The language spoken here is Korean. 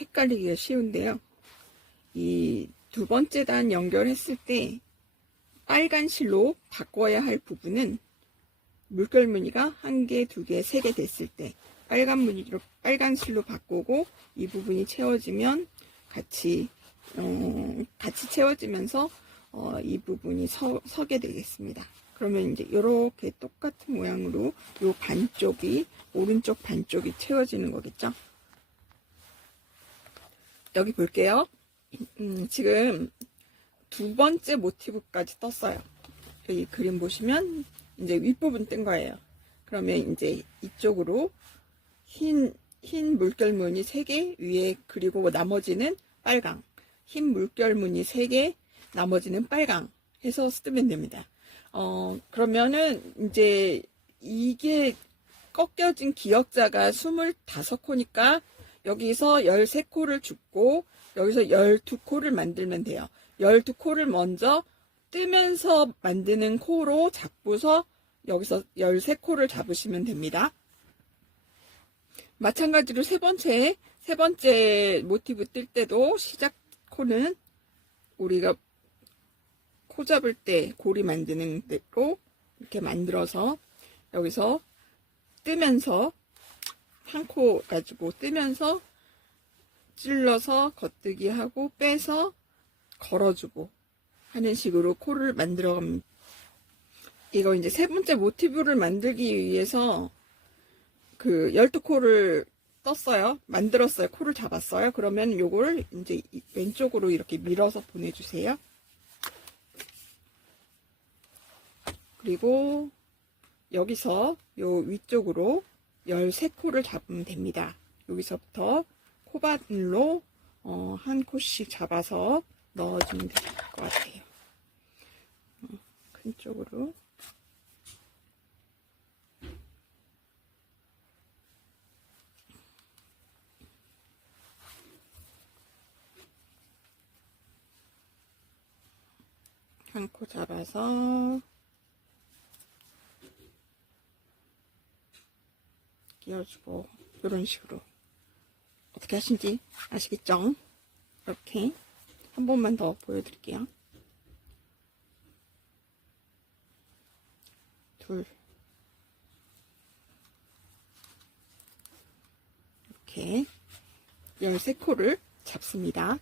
헷갈리기가 쉬운데요. 이 두 번째 단 연결했을 때 빨간 실로 바꿔야 할 부분은 물결 무늬가 한 개, 두 개, 세 개 됐을 때 빨간 무늬로 빨간 실로 바꾸고 이 부분이 채워지면 같이 어, 같이 채워지면서 어, 이 부분이 서, 서게 되겠습니다. 그러면 이제 이렇게 똑같은 모양으로 요 반쪽이 오른쪽 반쪽이 채워지는 거겠죠. 여기 볼게요. 음, 지금 두 번째 모티브까지 떴어요. 여기 그림 보시면 이제 윗부분 뜬 거예요. 그러면 이제 이쪽으로 흰, 흰 물결 무늬 3개 위에 그리고 나머지는 빨강. 흰 물결 무늬 3개, 나머지는 빨강 해서 쓰면 됩니다. 어, 그러면은 이제 이게 꺾여진 기역자가 25코니까 여기서 13코를 줍고 여기서 12코를 만들면 돼요. 12코를 먼저 뜨면서 만드는 코로 잡고서 여기서 13코를 잡으시면 됩니다. 마찬가지로 세 번째, 세 번째 모티브 뜰 때도 시작 코는 우리가 코 잡을 때 고리 만드는 대로 이렇게 만들어서 여기서 뜨면서 한코 가지고 뜨면서 찔러서 겉뜨기 하고 빼서 걸어주고 하는 식으로 코를 만들어 갑니다. 이거 이제 세 번째 모티브를 만들기 위해서 그 12코를 떴어요. 만들었어요. 코를 잡았어요. 그러면 요걸 이제 이- 왼쪽으로 이렇게 밀어서 보내주세요. 그리고 여기서 요 위쪽으로 13코를 잡으면 됩니다. 여기서부터 코바늘로 어, 한 코씩 잡아서 넣어주면 될 것 같아요. 어, 큰 쪽으로. 한 코 잡아서 끼워주고 이런 식으로 어떻게 하신지 아시겠죠? 이렇게 한 번만 더 보여드릴게요. 둘 이렇게 13코를 잡습니다.